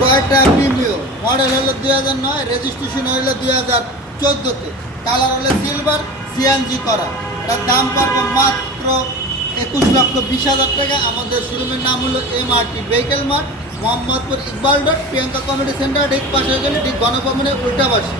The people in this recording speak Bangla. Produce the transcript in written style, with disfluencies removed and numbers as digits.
টয়োটা প্রিমিও, মডেল হলো 2009, রেজিস্ট্রেশন হলো 2014-তে, কালার হলো সিলভার, সিএনজি করা। এটার দাম পারবো মাত্র 21,20,000 টাকা। আমাদের শোরুমের নাম হলো MRT vehicle mart, Mohammadpur Iqbal road, Priyanka community centre ঠিক পাশে গেলে ঠিক গণভবনের উল্টা পাশে।